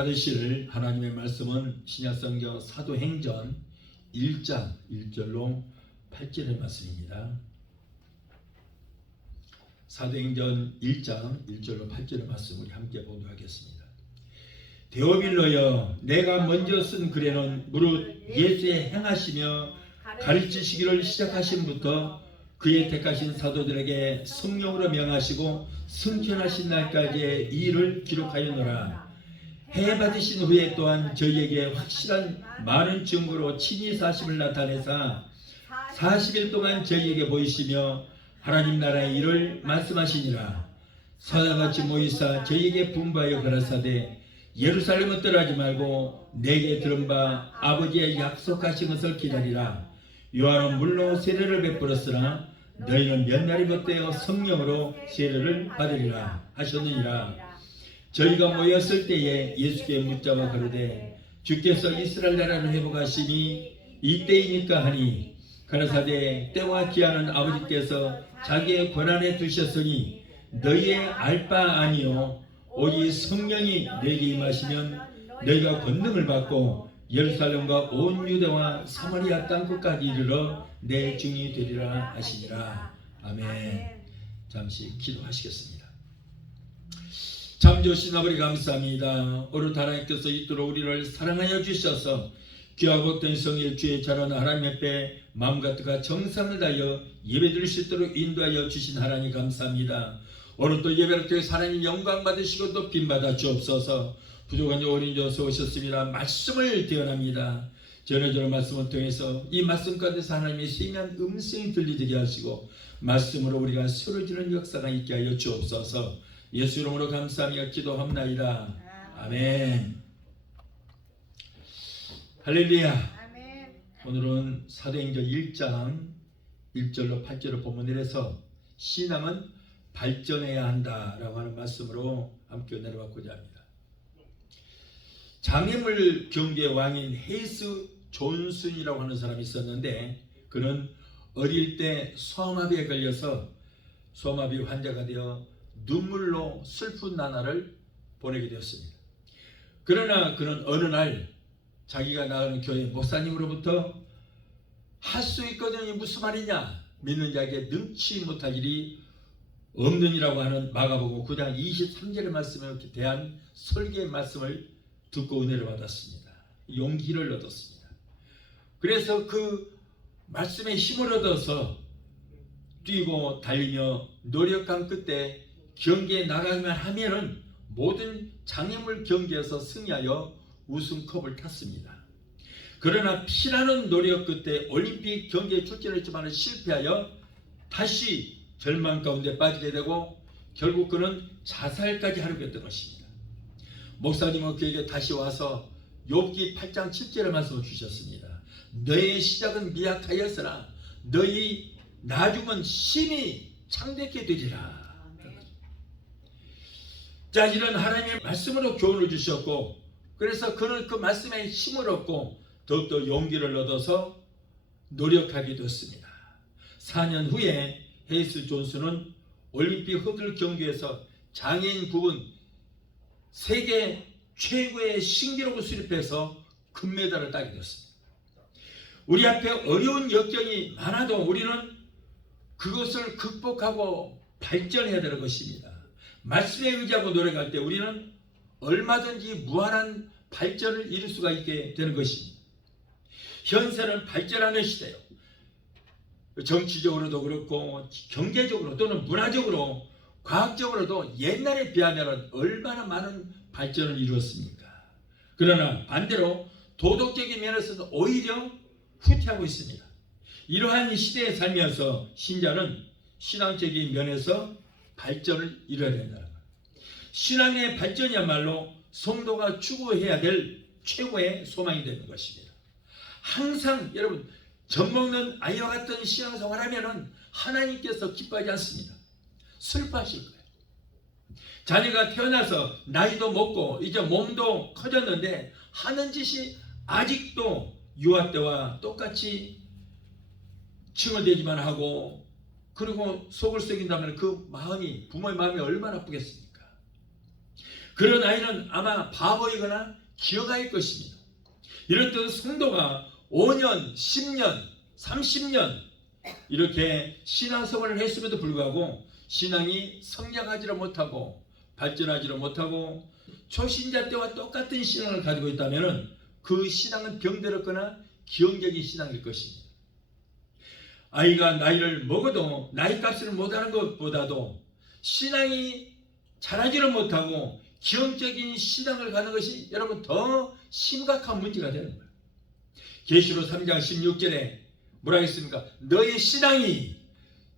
받으실 하나님의 말씀은 신약성경 사도행전 1장 1절로 8절의 말씀입니다. 사도행전 1장 1절로 8절의 말씀 우리 함께 봉독하겠습니다. 데오빌로여, 내가 먼저 쓴 글에는 무릇 예수의 행하시며 가르치시기를 시작하신부터 그의 택하신 사도들에게 성령으로 명하시고 승천하신 날까지의 이 일을 기록하였노라. 해 받으신 후에 또한 저희에게 확실한 많은 증거로 친히 사심을 나타내사 40일 동안 저희에게 보이시며 하나님 나라의 일을 말씀하시니라. 사자같이 모이사 저희에게 분부하여 가라사대 예루살렘을 떠나지 말고 내게 들은 바 아버지의 약속하신 것을 기다리라. 요한은 물로 세례를 베풀었으나 너희는 몇 날이 못되어 성령으로 세례를 받으리라 하셨느니라. 저희가 모였을 때에 예수께 묻자와 그러되 주께서 이스라엘 나라를 회복하심이 이때이니까 하니 가라사대 때와 기한은 아버지께서 자기의 권한에 두셨으니 너희의 알 바 아니요 오직 성령이 너희에게 임하시면 너희가 권능을 받고 예루살렘과 온 유대와 사마리아 땅끝까지 이르러 내 증인이 되리라 하시니라. 아멘. 잠시 기도하시겠습니다. 참 좋으신 아버지 감사합니다. 오늘 하나님께서 이토록 우리를 사랑하여 주셔서 귀하고 어떤 성의 주의 자라는 하나님 앞에 마음과 뜻과 정성을 다하여 예배드릴 수 있도록 인도하여 주신 하나님 감사합니다. 오늘 또 예배를 통해 하나님 영광 받으시고 또 빈받아 주옵소서. 부족한 어린 저서 오셨습니다. 말씀을 대언합니다. 전해주는 말씀을 통해서 이 말씀 가운데서 하나님의 생명한 음성이 들리게 하시고 말씀으로 우리가 쓰러지는 역사가 있게 하여 주옵소서. 예수 이름으로 감사하며 기도합나이다. 아멘. 할렐루야. 아멘. 오늘은 사도행전 1장 1절로 8절을 본문에서 신앙은 발전해야 한다라고 하는 말씀으로 함께 내려가고자 합니다. 장애물 경주의 왕인 헤이스 존슨이라고 하는 사람이 있었는데 그는 어릴 때 소아마비에 걸려서 소아마비 환자가 되어 눈물로 슬픈 나날을 보내게 되었습니다. 그러나 그는 어느 날 자기가 나가는 교회 목사님으로부터 할 수 있거든요. 무슨 말이냐? 믿는 자에게 능치 못할 일이 없느니라고 하는 마가복음 9장 23절의 말씀에 대한 설계의 말씀을 듣고 은혜를 받았습니다. 용기를 얻었습니다. 그래서 그 말씀에 힘을 얻어서 뛰고 달리며 노력한 끝에 경기에 나가기만 하면은 모든 장애물 경기에서 승리하여 우승컵을 탔습니다. 그러나 피나는 노력 끝에 올림픽 경기에 출전했지만 실패하여 다시 절망 가운데 빠지게 되고 결국 그는 자살까지 하려고 했던 것입니다. 목사님은 그에게 다시 와서 욥기 8장 7절의 말씀을 주셨습니다. 너의 시작은 미약하였으나 너희 나중은 심히 창대케 되리라. 자, 이런 하나님의 말씀으로 교훈을 주셨고 그래서 그는 그 말씀에 힘을 얻고 더욱더 용기를 얻어서 노력하게 됐습니다. 4년 후에 헤이스 존슨은 올림픽 허들 경기에서 장애인 부분 세계 최고의 신기록을 수립해서 금메달을 따게 됐습니다. 우리 앞에 어려운 역경이 많아도 우리는 그것을 극복하고 발전해야 되는 것입니다. 말씀에 의지하고 노력할 때 우리는 얼마든지 무한한 발전을 이룰 수가 있게 되는 것입니다. 현세는 발전하는 시대요. 정치적으로도 그렇고 경제적으로 또는 문화적으로 과학적으로도 옛날에 비하면 얼마나 많은 발전을 이루었습니까? 그러나 반대로 도덕적인 면에서는 오히려 후퇴하고 있습니다. 이러한 시대에 살면서 신자는 신앙적인 면에서 발전을 이뤄야 된다는 것. 신앙의 발전이야말로 성도가 추구해야 될 최고의 소망이 되는 것입니다. 항상 여러분 젖먹는 아이와 같은 신앙생활 하면은 하나님께서 기뻐하지 않습니다. 슬퍼하실 거예요. 자녀가 태어나서 나이도 먹고 이제 몸도 커졌는데 하는 짓이 아직도 유아 때와 똑같이 칭얼대기만 하고 그리고 속을 썩인다면 그 마음이 부모의 마음이 얼마나 아프겠습니까? 그런 아이는 아마 바보이거나 기어가일 것입니다. 이렇듯 성도가 5년, 10년, 30년 이렇게 신앙생활을 했음에도 불구하고 신앙이 성장하지를 못하고 발전하지를 못하고 초신자 때와 똑같은 신앙을 가지고 있다면 그 신앙은 병들었거나 기형적인 신앙일 것입니다. 아이가 나이를 먹어도 나이값을 못하는 것보다도 신앙이 자라지를 못하고 기형적인 신앙을 가는 것이 여러분 더 심각한 문제가 되는 거예요. 계시록 3장 16절에 뭐라 했습니까? 너의 신앙이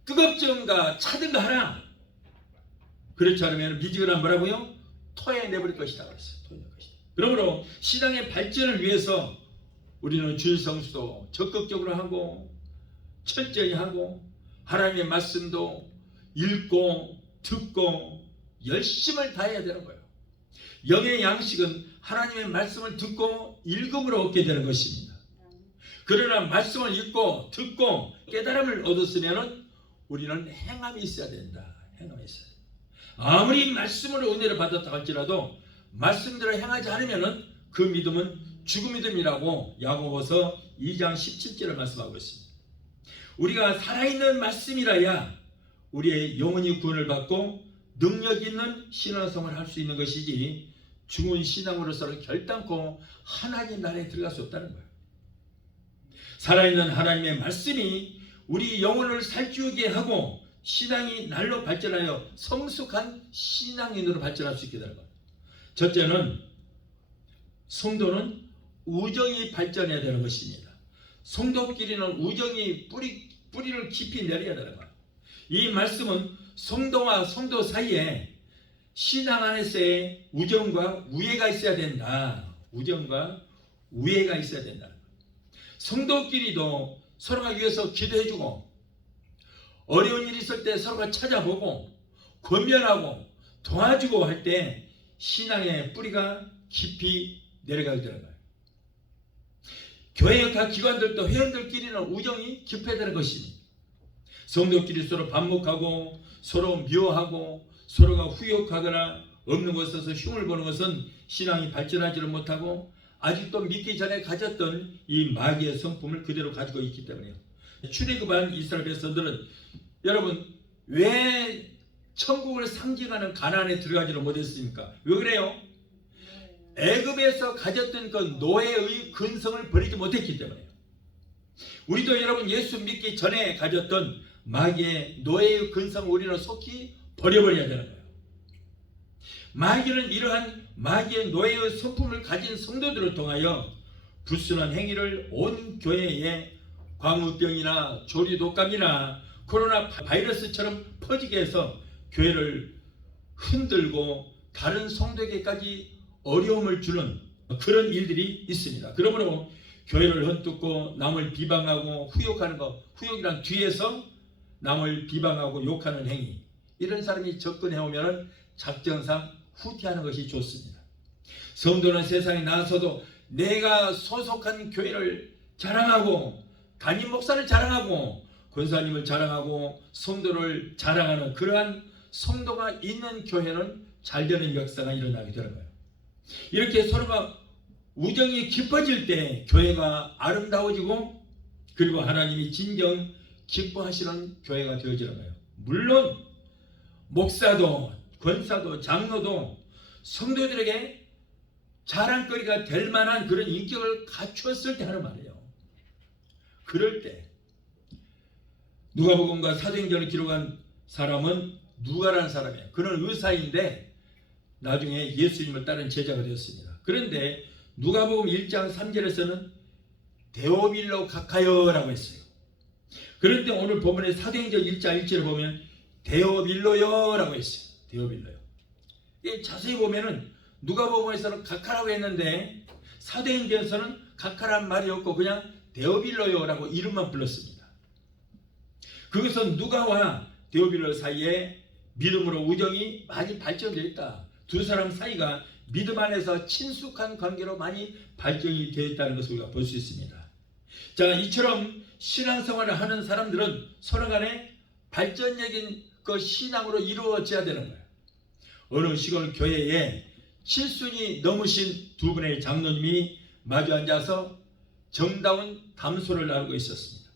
뜨겁든가 차든가 하라. 그렇지 않으면 미지근한 뭐라고요? 토해 내버릴 것이다 그랬어요. 토해 내버릴 것이다. 그러므로 신앙의 발전을 위해서 우리는 주일 성수도 적극적으로 하고 철저히 하고 하나님의 말씀도 읽고 듣고 열심을 다해야 되는 거예요. 영의 양식은 하나님의 말씀을 듣고 읽음으로 얻게 되는 것입니다. 그러나 말씀을 읽고 듣고 깨달음을 얻었으면 우리는 행함이 있어야 된다. 행함이 있어야 된다. 아무리 말씀으로 은혜를 받았다 할지라도 말씀대로 행하지 않으면 그 믿음은 죽은 믿음이라고 야고보서 2장 17절을 말씀하고 있습니다. 우리가 살아있는 말씀이라야 우리의 영혼이 구원을 받고 능력 있는 신앙생활을 할 수 있는 것이지 죽은 신앙으로서는 결단코 하나님 나라에 들어갈 수 없다는 거예요. 살아있는 하나님의 말씀이 우리 영혼을 살찌우게 하고 신앙이 날로 발전하여 성숙한 신앙인으로 발전할 수 있게 되는 거예요. 첫째는 성도는 우정이 발전해야 되는 것입니다. 성도끼리는 우정이 뿌리를 깊이 내려야 되는 거예요. 이 말씀은 성도와 성도 사이에 신앙 안에서의 우정과 우애가 있어야 된다. 우정과 우애가 있어야 된다. 성도끼리도 서로가 위해서 기도해주고 어려운 일이 있을 때 서로가 찾아보고 권면하고 도와주고 할 때 신앙의 뿌리가 깊이 내려가게 되는 거예요. 교회 각 기관들도 회원들끼리는 우정이 깊어야 되는 것입니다. 성도끼리 서로 반목하고 서로 미워하고 서로가 후욕하거나 없는 것에서 흉을 보는 것은 신앙이 발전하지를 못하고 아직도 믿기 전에 가졌던 이 마귀의 성품을 그대로 가지고 있기 때문에요. 출애굽한 이스라엘 백성들은 여러분 왜 천국을 상징하는 가나안에 들어가지를 못했습니까? 왜 그래요? 애굽에서 가졌던 그 노예의 근성을 버리지 못했기 때문에요. 우리도 여러분 예수 믿기 전에 가졌던 마귀의 노예의 근성을 우리는 속히 버려버려야 되는 거예요. 마귀는 이러한 마귀의 노예의 성품을 가진 성도들을 통하여 불순한 행위를 온 교회에 광우병이나 조류독감이나 코로나 바이러스처럼 퍼지게 해서 교회를 흔들고 다른 성도에게까지 어려움을 주는 그런 일들이 있습니다. 그러므로 교회를 헛듣고 남을 비방하고 후욕하는 것, 후욕이란 뒤에서 남을 비방하고 욕하는 행위, 이런 사람이 접근해오면 작정상 후퇴하는 것이 좋습니다. 성도는 세상에 나와서도 내가 소속한 교회를 자랑하고 담임 목사를 자랑하고 권사님을 자랑하고 성도를 자랑하는 그러한 성도가 있는 교회는 잘 되는 역사가 일어나게 되는 거예요. 이렇게 서로가 우정이 깊어질 때 교회가 아름다워지고 그리고 하나님이 진정 기뻐하시는 교회가 되어지는 거예요. 물론 목사도 권사도 장로도 성도들에게 자랑거리가 될 만한 그런 인격을 갖추었을 때 하는 말이에요. 그럴 때 누가복음과 사도행전을 기록한 사람은 누가라는 사람이에요. 그는 의사인데 나중에 예수님을 따른 제자가 되었습니다. 그런데 누가복음 1장 3절에서는 데오빌로 가카요라고 했어요. 그런데 오늘 본문의 사도행전 1장 1절을 보면 데오빌로요라고 했어요. 데오빌로요. 자세히 보면은 누가복음에서는 가카라고 했는데 사도행전에서는 가카란 말이 없고 그냥 데오빌로요라고 이름만 불렀습니다. 그것은 누가와 데오빌로 사이에 믿음으로 우정이 많이 발전되어 있다. 두 사람 사이가 믿음 안에서 친숙한 관계로 많이 발전이 되어 있다는 것을 우리가 볼 수 있습니다. 자, 이처럼 신앙생활을 하는 사람들은 서로 간에 발전적인 그 신앙으로 이루어져야 되는 거예요. 어느 시골 교회에 칠순이 넘으신 두 분의 장로님이 마주 앉아서 정다운 담소를 나누고 있었습니다.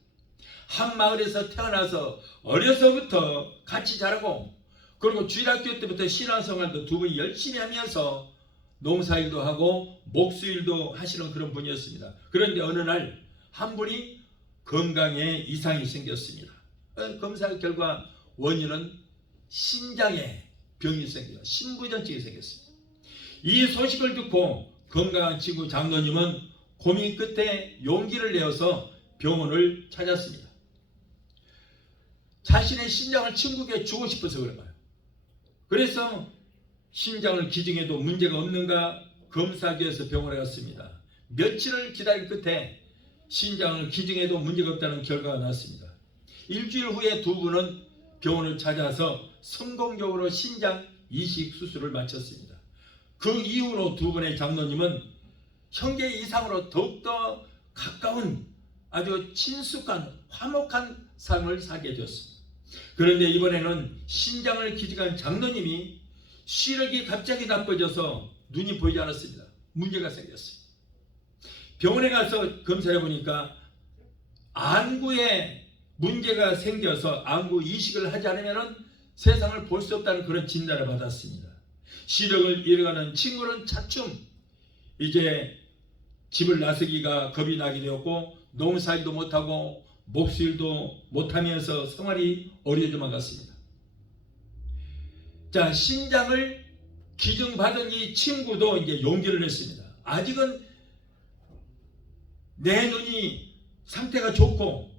한 마을에서 태어나서 어려서부터 같이 자라고, 그리고 주일학교 때부터 신앙생활도 두 분이 열심히 하면서 농사일도 하고 목수일도 하시는 그런 분이었습니다. 그런데 어느 날 한 분이 건강에 이상이 생겼습니다. 검사 결과 원인은 심장에 병이 생겨 심부전증이 생겼습니다. 이 소식을 듣고 건강한 친구 장로님은 고민 끝에 용기를 내어서 병원을 찾았습니다. 자신의 심장을 친구에게 주고 싶어서 그런 거예요. 그래서 심장을 기증해도 문제가 없는가 검사하기 위해서 병원에 갔습니다. 며칠을 기다린 끝에 심장을 기증해도 문제가 없다는 결과가 나왔습니다. 일주일 후에 두 분은 병원을 찾아서 성공적으로 심장 이식 수술을 마쳤습니다. 그 이후로 두 분의 장로님은 형제 이상으로 더욱더 가까운 아주 친숙한 화목한 삶을 살게 되었습니다. 그런데 이번에는 심장을 기증한 장로님이 시력이 갑자기 나빠져서 눈이 보이지 않았습니다. 문제가 생겼어요. 병원에 가서 검사해 보니까 안구에 문제가 생겨서 안구 이식을 하지 않으면 세상을 볼 수 없다는 그런 진단을 받았습니다. 시력을 잃어가는 친구는 차츰 이제 집을 나서기가 겁이 나게 되었고 농사일도 못하고 목수일도 못하면서 생활이 어려워져만 갔습니다. 자, 심장을 기증받은 이 친구도 이제 용기를 냈습니다. 아직은 내 눈이 상태가 좋고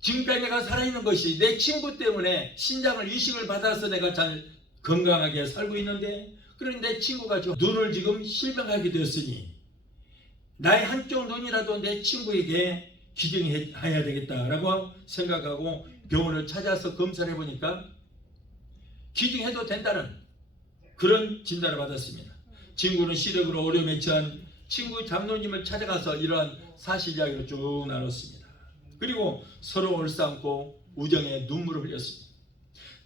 지금까지 내가 살아있는 것이 내 친구 때문에 심장을 이식을 받아서 내가 잘 건강하게 살고 있는데, 그런데 내 친구가 눈을 지금 실명하게 되었으니 나의 한쪽 눈이라도 내 친구에게 기증해야 되겠다라고 생각하고 병원을 찾아서 검사를 해보니까 기증해도 된다는 그런 진단을 받았습니다. 친구는 시력으로 어려움에 처한 친구 장로님을 찾아가서 이러한 사실 이야기를 쭉 나눴습니다. 그리고 서로 얼싸안고 우정의 눈물을 흘렸습니다.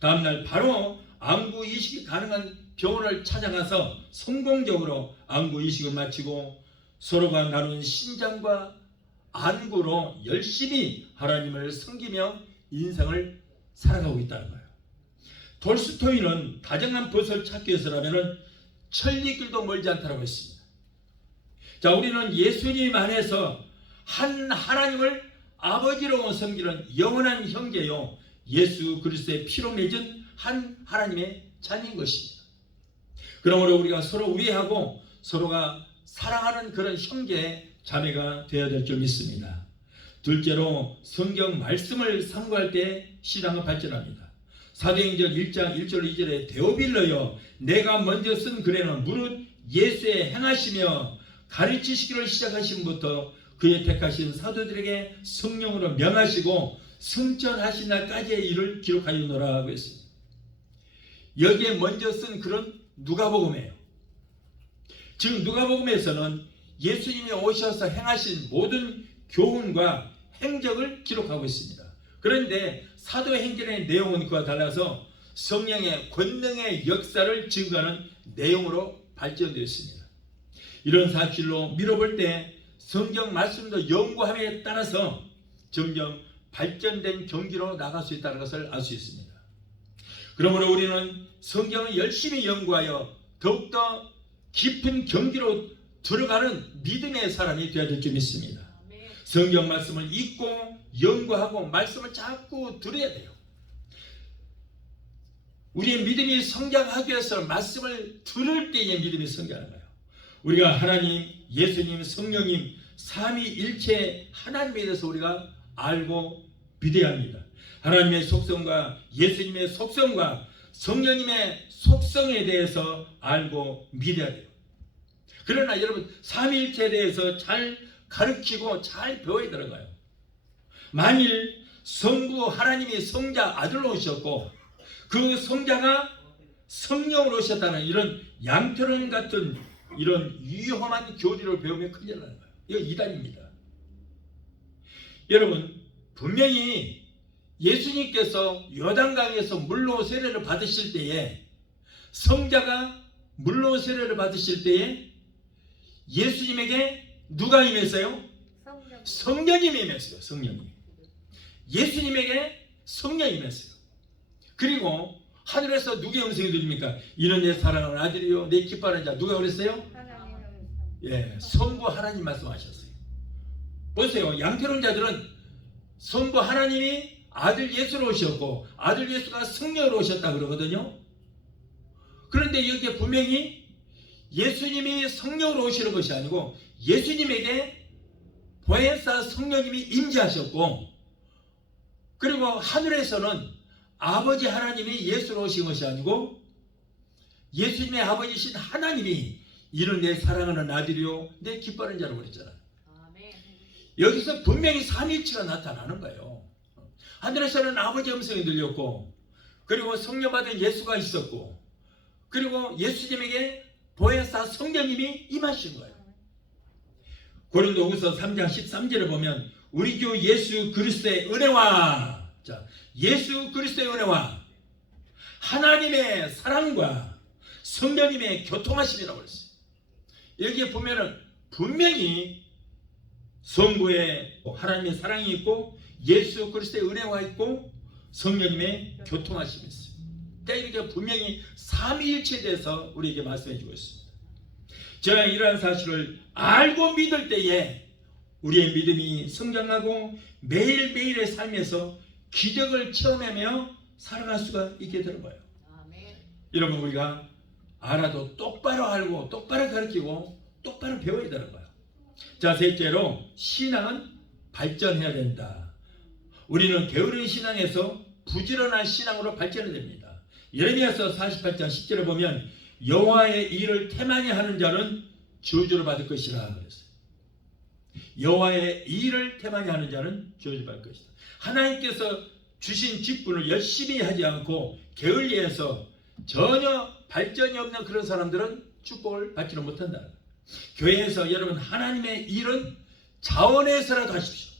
다음날 바로 안구 이식이 가능한 병원을 찾아가서 성공적으로 안구 이식을 마치고 서로가 나눈 심장과 안구로 열심히 하나님을 섬기며 인생을 살아가고 있다는 거예요. 돌스토이는 다정한 벗을 찾기 위해서라면 천리길도 멀지 않다고 했습니다. 자, 우리는 예수님 안에서 한 하나님을 아버지로 섬기는 영원한 형제요, 예수 그리스도의 피로 맺은 한 하나님의 자녀인 것입니다. 그러므로 우리가 서로 우애하고 서로가 사랑하는 그런 형제 자매가 되어야 될 줄 믿습니다. 둘째로 성경 말씀을 상고할 때 신앙은 발전합니다. 사도행전 1장 1절 2절에 데오빌러여 내가 먼저 쓴 글에는 무릇 예수의 행하시며 가르치시기를 시작하신부터 그의 택하신 사도들에게 성령으로 명하시고 승천하신 날까지의 일을 기록하였노라 하고 했습니다. 여기에 먼저 쓴 글은 누가복음이에요. 지금 누가복음에서는 예수님이 오셔서 행하신 모든 교훈과 행적을 기록하고 있습니다. 그런데 사도행전의 내용은 그와 달라서 성령의 권능의 역사를 증거하는 내용으로 발전되었습니다. 이런 사실로 미뤄볼 때 성경 말씀도 연구함에 따라서 점점 발전된 경지로 나갈 수 있다는 것을 알 수 있습니다. 그러므로 우리는 성경을 열심히 연구하여 더욱더 깊은 경지로 들어가는 믿음의 사람이 되어야 될 줄 믿습니다. 성경 말씀을 읽고 연구하고 말씀을 자꾸 들어야 돼요. 우리의 믿음이 성장하기 위해서 말씀을 들을 때에 믿음이 성장하는 거예요. 우리가 하나님, 예수님, 성령님 삼위일체 하나님에 대해서 우리가 알고 믿어야 합니다. 하나님의 속성과 예수님의 속성과 성령님의 속성에 대해서 알고 믿어야 돼요. 그러나 여러분 삼위일체에 대해서 잘 가르치고 잘 배워야 되는 거예요. 만일 성부 하나님이 성자 아들로 오셨고 그 성자가 성령으로 오셨다는 이런 양태론 같은 이런 위험한 교리를 배우면 큰일 나는 거예요. 이거 이단입니다. 여러분 분명히 예수님께서 요단강에서 물로 세례를 받으실 때에 성자가 물로 세례를 받으실 때에 예수님에게 누가 임했어요? 성령님이 임했어요. 성령님. 예수님에게 성령이 임했어요. 그리고 하늘에서 누구의 음성이 들립니까? 이는 내 사랑하는 아들이요 내 기뻐하는 자. 누가 그랬어요? 예, 성부 하나님 말씀하셨어요. 보세요. 양태로운 자들은 성부 하나님이 아들 예수로 오셨고 아들 예수가 성령으로 오셨다 그러거든요. 그런데 여기에 분명히 예수님이 성령으로 오시는 것이 아니고 예수님에게 보혜사 성령님이 임재하셨고, 그리고 하늘에서는 아버지 하나님이 예수로 오신 것이 아니고 예수님의 아버지신 하나님이 이는 내 사랑하는 아들이요 내 기뻐하는 자라고 그랬잖아요. 여기서 분명히 삼위일체가 나타나는 거예요. 하늘에서는 아버지 음성이 들렸고, 그리고 성령 받은 예수가 있었고, 그리고 예수님에게 보혜사 성령님이 임하신 거예요. 고린도후서 3장 13절을 보면 우리 주 예수 그리스도의 은혜와, 자, 예수 그리스도의 은혜와 하나님의 사랑과 성령님의 교통하심이라고 그랬어요. 여기에 보면은 분명히 성부의 하나님의 사랑이 있고 예수 그리스도의 은혜가 있고 성령님의 교통하심이 있어요. 이렇게 분명히 삼위일체에 대해서 우리에게 말씀해 주고 있습니다. 저는 이러한 사실을 알고 믿을 때에 우리의 믿음이 성장하고 매일매일의 삶에서 기적을 체험하며 살아갈 수가 있게 되는 거예요. 아멘. 여러분, 우리가 알아도 똑바로 알고 똑바로 가르치고 똑바로 배워야 되는 거예요. 자, 셋째로 신앙은 발전해야 된다. 우리는 게으른 신앙에서 부지런한 신앙으로 발전해야 됩니다. 예레미야서 48장 10절을 보면 여호와의 일을 태만히 하는 자는 저주를 받을 것이라 그랬어요. 여호와의 일을 태만히 하는 자는 저주를 받을 것이다. 하나님께서 주신 직분을 열심히 하지 않고 게을리해서 전혀 발전이 없는 그런 사람들은 축복을 받지는 못한다. 교회에서 여러분 하나님의 일은 자원해서라도 하십시오.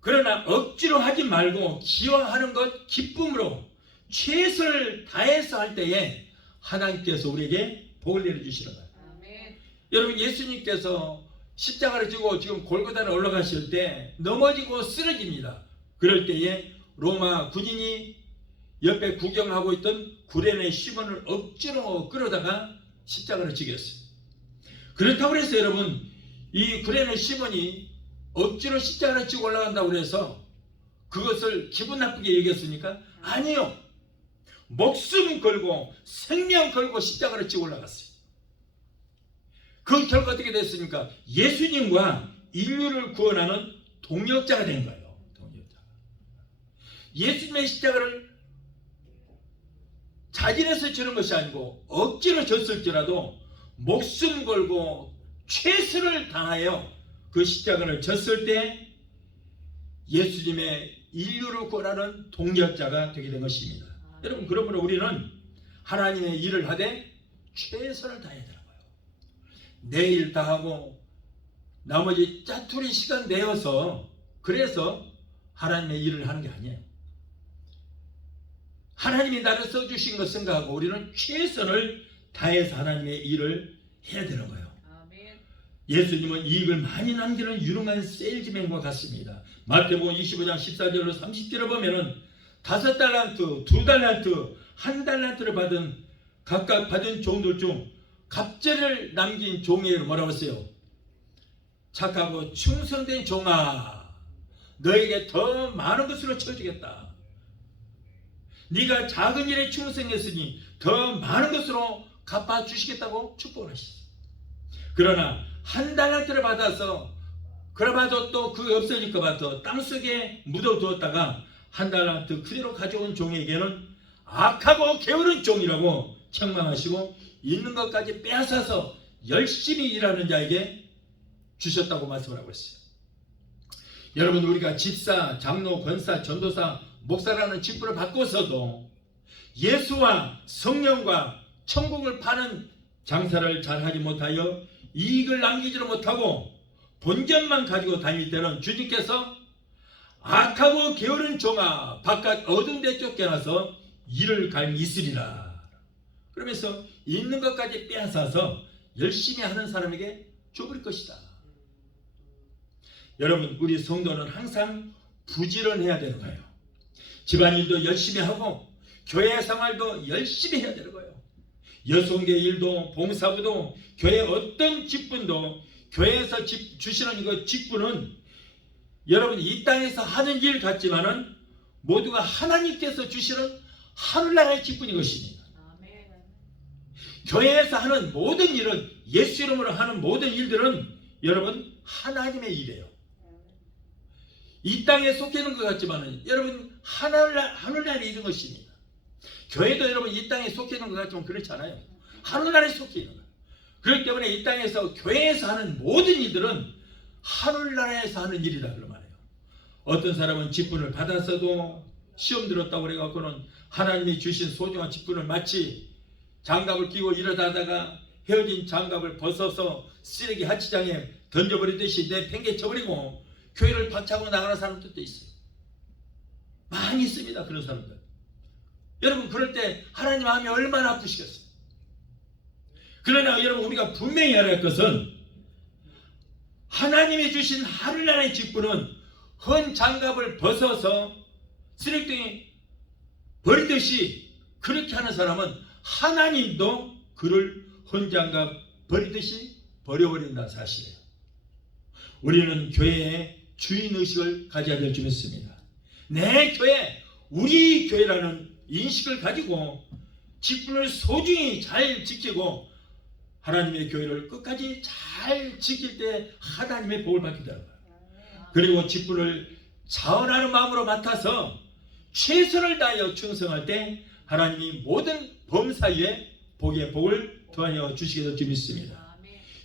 그러나 억지로 하지 말고 기왕하는 것 기쁨으로 최선을 다해서 할 때에 하나님께서 우리에게 복을 내려주시는 거예요. 아멘. 여러분, 예수님께서 십자가를 지고 지금 골고다에 올라가실 때 넘어지고 쓰러집니다. 그럴 때에 로마 군인이 옆에 구경하고 있던 구레네 시몬을 억지로 끌어다가 십자가를 지겼어요. 그렇다고 해서 여러분, 이 구레네 시몬이 억지로 십자가를 지고 올라간다고 해서 그것을 기분 나쁘게 여겼습니까? 아니요. 목숨 걸고 생명 걸고 십자가를 지고 올라갔어요. 그 결과 어떻게 됐습니까? 예수님과 인류를 구원하는 동역자가 된 거예요. 동역자. 예수님의 십자가를 자진해서 지는 것이 아니고 억지로 졌을지라도 목숨 걸고 최선을 다하여 그 십자가를 졌을 때 예수님의 인류를 구원하는 동역자가 되게 된 것입니다. 여러분, 그러므로 우리는 하나님의 일을 하되 최선을 다해야 되는 거예요. 내일 다 하고 나머지 짜투리 시간 내어서 그래서 하나님의 일을 하는 게 아니에요. 하나님이 나를 써주신 것 생각하고 우리는 최선을 다해서 하나님의 일을 해야 되는 거예요. 아멘. 예수님은 이익을 많이 남기는 유능한 세일즈맨과 같습니다. 마태복음 25장 14절로 30절을 보면은 5달란트, 2달란트, 1달란트를 받은 각각 받은 종들 중 갑절을 남긴 종에게 뭐라고 했어요? 착하고 충성된 종아, 너에게 더 많은 것으로 채워주겠다. 네가 작은 일에 충성했으니 더 많은 것으로 갚아주시겠다고 축복을 하셨어요. 그러나 1달란트를 받아서 그러마도 또 그 없어질 것 같아 땅속에 묻어두었다가 1달란트 그대로 가져온 종에게는 악하고 게으른 종이라고 책망하시고 있는 것까지 빼앗아서 열심히 일하는 자에게 주셨다고 말씀을 하고 있어요. 여러분, 우리가 집사, 장로, 권사, 전도사, 목사라는 직분을 받고서도 예수와 성령과 천국을 파는 장사를 잘하지 못하여 이익을 남기지를 못하고 본전만 가지고 다닐 때는 주님께서 악하고 게으른 종아, 바깥 어두운 데 쫓겨나서 이를 갈미 있으리라. 그러면서 있는 것까지 빼앗아서 열심히 하는 사람에게 줘버릴 것이다. 여러분, 우리 성도는 항상 부지런해야 되는 거예요. 집안일도 열심히 하고 교회 생활도 열심히 해야 되는 거예요. 여성계 일도 봉사부도 교회 어떤 직분도 교회에서 주시는 그 직분은 여러분 이 땅에서 하는 일 같지만은 모두가 하나님께서 주시는 하늘나라의 직분인 것입니다. 교회에서 하는 모든 일은, 예수 이름으로 하는 모든 일들은 여러분 하나님의 일이에요. 이 땅에 속해 있는 것 같지만은 여러분 하늘나라에 있는 것입니다. 교회도 여러분 이 땅에 속해 있는 것 같지만 그렇지 않아요. 하늘나라에 속해 있는 거예요. 그렇기 때문에 이 땅에서 교회에서 하는 모든 일들은 하늘나라에서 하는 일이다 그런 말이에요. 어떤 사람은 직분을 받았어도 시험 들었다고 그래갖고는 하나님이 주신 소중한 직분을 마치 장갑을 끼고 일하다가 헤어진 장갑을 벗어서 쓰레기 하치장에 던져버리듯이 내팽개쳐버리고 교회를 박차고 나가는 사람들도 있어요. 많이 있습니다. 그런 사람들. 여러분 그럴 때 하나님 마음이 얼마나 아프시겠어요. 그러나 여러분 우리가 분명히 알아야 할 것은 하나님이 주신 하늘나라의 직분은 헌 장갑을 벗어서 쓰레기통에 버리듯이 그렇게 하는 사람은 하나님도 그를 헌 장갑 버리듯이 버려버린다는 사실이에요. 우리는 교회에 주인의식을 가져야 될 줄 믿습니다. 내 교회, 우리 교회라는 인식을 가지고 직분을 소중히 잘 지키고 하나님의 교회를 끝까지 잘 지킬 때 하나님의 복을 받게 되는 거예요. 그리고 직분을 자원하는 마음으로 맡아서 최선을 다하여 충성할 때 하나님이 모든 범사에 복을 더하여 주시게 될 줄 믿습니다.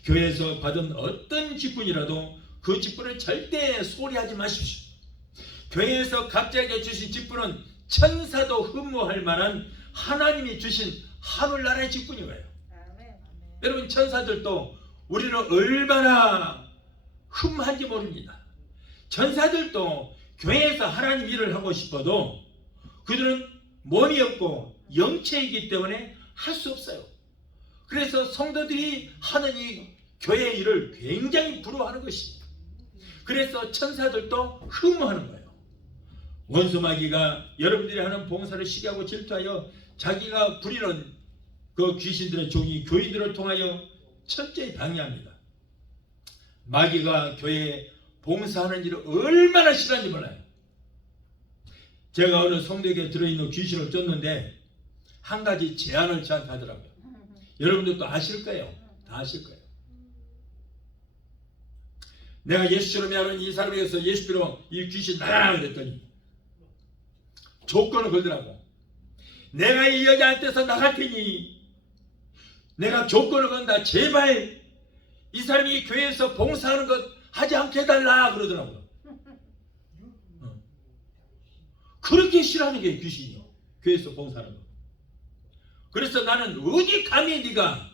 교회에서 받은 어떤 직분이라도 그 직분을 절대 소홀히하지 마십시오. 교회에서 각자에게 주신 직분은 천사도 흠모할 만한 하나님이 주신 하늘나라의 직분이에요. 여러분 천사들도 우리는 얼마나 흠한지 모릅니다. 천사들도 교회에서 하나님 일을 하고 싶어도 그들은 몸이 없고 영체이기 때문에 할 수 없어요. 그래서 성도들이 하는 이 교회 일을 굉장히 부러워하는 것입니다. 그래서 천사들도 흠모하는 거예요. 원수마귀가 여러분들이 하는 봉사를 시기하고 질투하여 자기가 부리는 그 귀신들의 종이 교인들을 통하여 철저히 방해합니다. 마귀가 교회에 봉사하는 일을 얼마나 싫어하는지 몰라요. 제가 어느 성도에게 들어있는 귀신을 쫓는데 한 가지 제안을 저한테 하더라고요. 여러분들도 아실 거예요. 다 아실 거예요. 내가 예수처럼 하는 이 사람에게서 예수처럼 이 귀신 나가라 그랬더니 조건을 걸더라고. 내가 이 여자한테서 나갈 테니 내가 조건을 건다. 제발 이 사람이 교회에서 봉사하는 것 하지 않게 해달라 그러더라고요. 그렇게 싫어하는 게 귀신이요. 교회에서 봉사하는 거. 그래서 나는 어디 감히 네가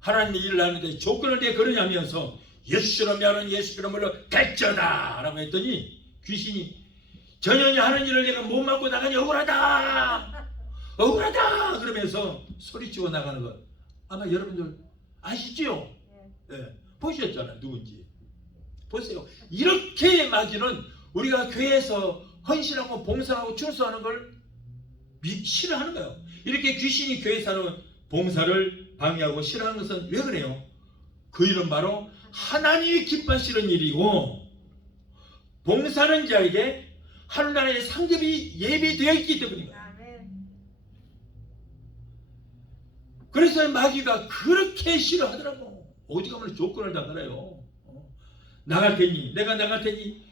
하나님의 일을 하는데 조건을 내 걸으냐면서 예수처럼 하는 예수 이름으로 갈쩌다 라고 했더니 귀신이 전현이 하는 일을 내가 못 맡고 나가니 억울하다 그러면서 소리치고 나가는 것 아마 여러분들 아시죠? 네. 보셨잖아요. 누군지 보세요. 이렇게 마귀는 우리가 교회에서 헌신하고 봉사하고 충성하는 걸 싫어하는 거예요. 이렇게 귀신이 교회에서 하는 봉사를 방해하고 싫어하는 것은 왜 그래요? 그 일은 바로 하나님이 기뻐하시는 일이고 봉사하는 자에게 하늘나라의 상급이 예비되어 있기 때문입니다. 그래서 마귀가 그렇게 싫어하더라고. 어디 가면 조건을 다 걸어요. 나갈 테니 내가 나갈 테니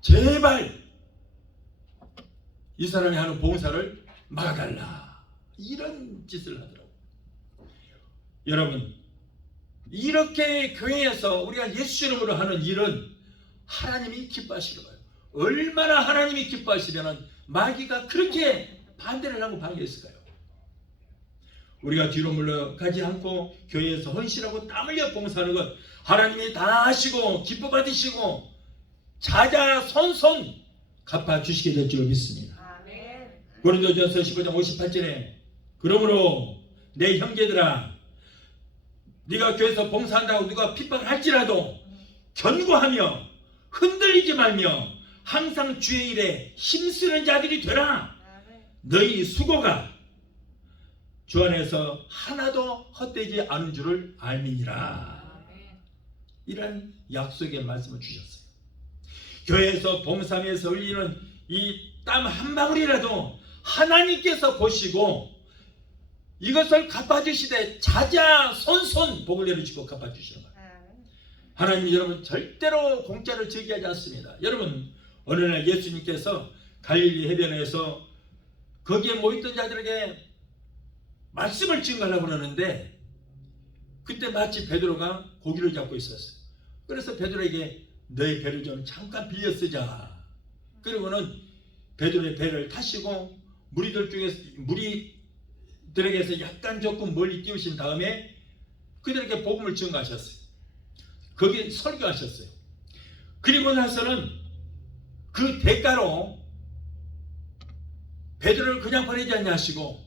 제발 이 사람이 하는 봉사를 막아달라. 이런 짓을 하더라고. 여러분 이렇게 교회에서 우리가 예수 이름으로 하는 일은 하나님이 기뻐하시는 거예요. 얼마나 하나님이 기뻐하시면 마귀가 그렇게 반대를 하고 방해했을까요? 우리가 뒤로 물러가지 않고 교회에서 헌신하고 땀 흘려 봉사하는 것 하나님이 다 하시고 기뻐 받으시고 자자손손 갚아주시게 될 줄 믿습니다. 고린도전서 15장 58절에 그러므로 내 형제들아, 네가 교회에서 봉사한다고 누가 핍박을 할지라도 견고하며 흔들리지 말며 항상 주의 일에 힘쓰는 자들이 되라. 너희 수고가 주 안에서 하나도 헛되지 않은 줄을 알미니라. 이런 약속의 말씀을 주셨어요. 교회에서 봉사하면서 흘리는 이 땀 한 방울이라도 하나님께서 보시고 이것을 갚아주시되 자자손손 복을 내려주시고 갚아주시는 거예요. 하나님, 여러분 절대로 공짜로 즐기하지 않습니다. 여러분, 어느 날 예수님께서 갈릴리 해변에서 거기에 모였던 자들에게 말씀을 증거하려고 그러는데, 그때 마치 베드로가 고기를 잡고 있었어요. 그래서 베드로에게 너의 배를 좀 잠깐 빌려 쓰자. 그리고는 베드로의 배를 타시고 무리들에게서 약간 조금 멀리 띄우신 다음에 그들에게 복음을 증거하셨어요. 거기에 설교하셨어요. 그리고 나서는 그 대가로 베드로를 그냥 보내지 않냐 하시고,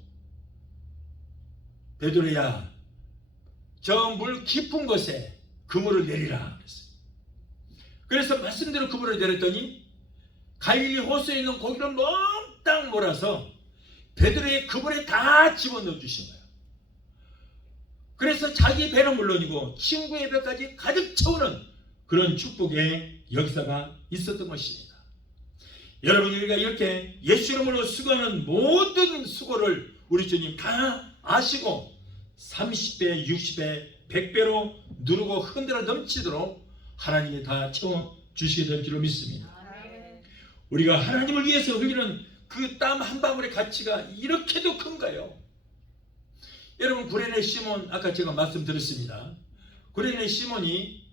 베드로야, 저 물 깊은 곳에 그물을 내리라 그랬어요. 그래서 말씀대로 그물을 내렸더니 갈릴리 호수에 있는 고기를 몽땅 몰아서 베드로의 그물에 다 집어넣어 주신 거예요. 그래서 자기 배는 물론이고 친구의 배까지 가득 채우는 그런 축복의 역사가 있었던 것입니다. 여러분, 우리가 이렇게 예수 이름으로 수고하는 모든 수고를 우리 주님 다 아시고 30배, 60배, 100배로 누르고 흔들어 넘치도록 하나님이 다 채워주시게 될 줄로 믿습니다. 우리가 하나님을 위해서 흘리는 그 땀 한 방울의 가치가 이렇게도 큰가요? 여러분, 구레네 시몬, 아까 제가 말씀드렸습니다. 구레네 시몬이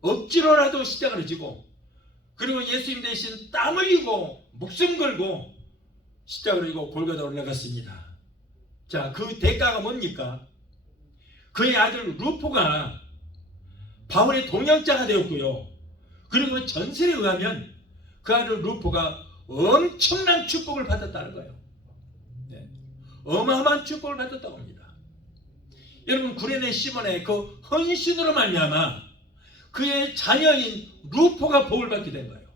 억지로라도 십자가를 지고, 그리고 예수님 대신 땀 흘리고 목숨 걸고 십자가를 지고 골고다 올라갔습니다. 자, 그 대가가 뭡니까? 그의 아들 루포가 바울의 동역자가 되었고요. 그리고 전설에 의하면 그 아들 루포가 엄청난 축복을 받았다는 거예요. 네. 어마어마한 축복을 받았다고 합니다. 여러분, 구레네 시몬의 그 헌신으로 말미암아 그의 자녀인 루포가 복을 받게 된 거예요.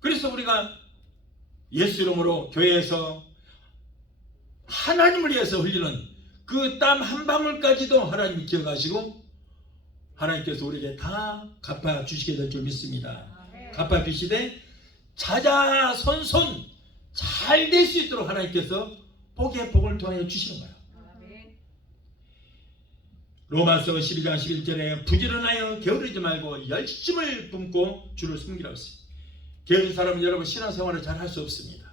그래서 우리가 예수 이름으로 교회에서 하나님을 위해서 흘리는 그 땀 한 방울까지도 하나님이 기억하시고 하나님께서 우리에게 다 갚아주시게 될 줄 믿습니다. 갚아주시되 자자손손 잘 될 수 있도록 하나님께서 복의 복을 통하여 주시는 거예요. 로마서 12장 11절에 부지런하여 게으르지 말고 열심을 뿜고 주를 섬기라고 했습니다. 게으른 사람은 여러분 신앙생활을 잘 할 수 없습니다.